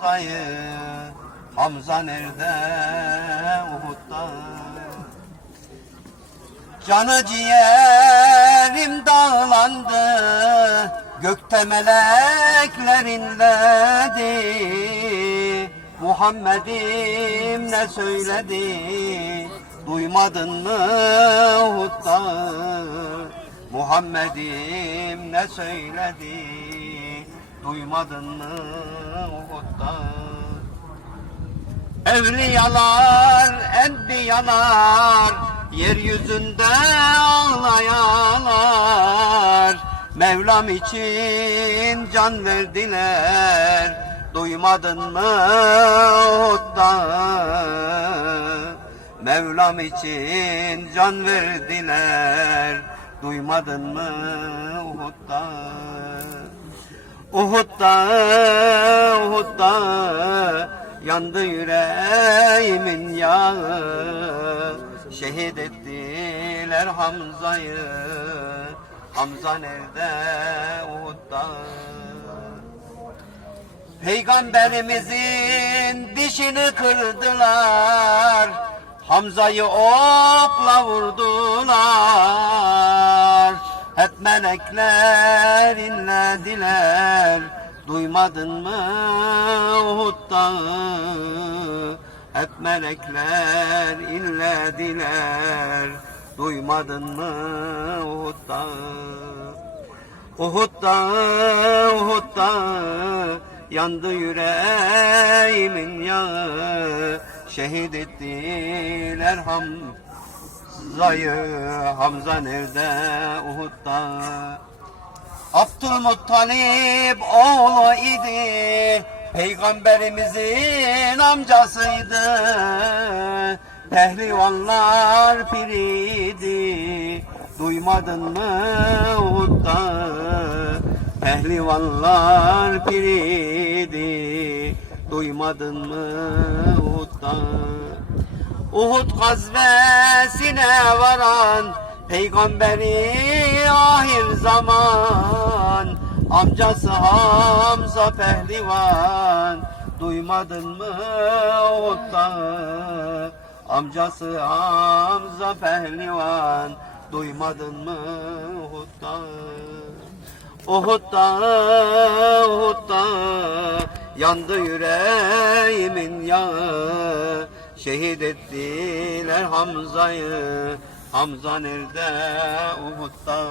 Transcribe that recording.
Hamza'yı Hamza nerede? Uhud'da. Canı ciğerim dağlandı Gökte melekler inledi Muhammed'im ne söyledi Duymadın mı Uhud'da? Muhammed'im ne söyledi Duymadın mı Uhud'da Evliyalar, enbiyalar Yeryüzünde ağlayalar. Mevlam için can verdiler. Duymadın mı Uhud'da Mevlam için can verdiler. Duymadın mı Uhud'da, Uhud'da yandı yüreğimin yağı. Şehit ettiler Hamza'yı. Hamza nerede? Uhud'da. Peygamberimizin dişini kırdılar. Hamza'yı okla vurdular melekler inlediler. Duymadın mı Uhud'da Hep melekler inlediler. Duymadın mı Uhud'da Uhud'da, Uhud'da yandı yüreğimin yağı. Şehit ettiler Hamza'yı Hamza nerede? Uhud'da. Abdülmuttalip oğlu idi Peygamberimizin amcasıydı. Pehlivanlar piriydi Duymadın mı Uhud'da? Pehlivanlar piriydi Duymadın mı Uhud'da Uhud gazvesine varan Peygamberi ahir zaman. Amcası Hamza pehlivan Duymadın mı Uhud'da? Amcası Hamza pehlivan Duymadın mı Uhud'da? Uhud'da Uhud'da Yandı yüreğimin yağı Şehit ettiler Hamza'yı. Hamza nerede? Uhud'da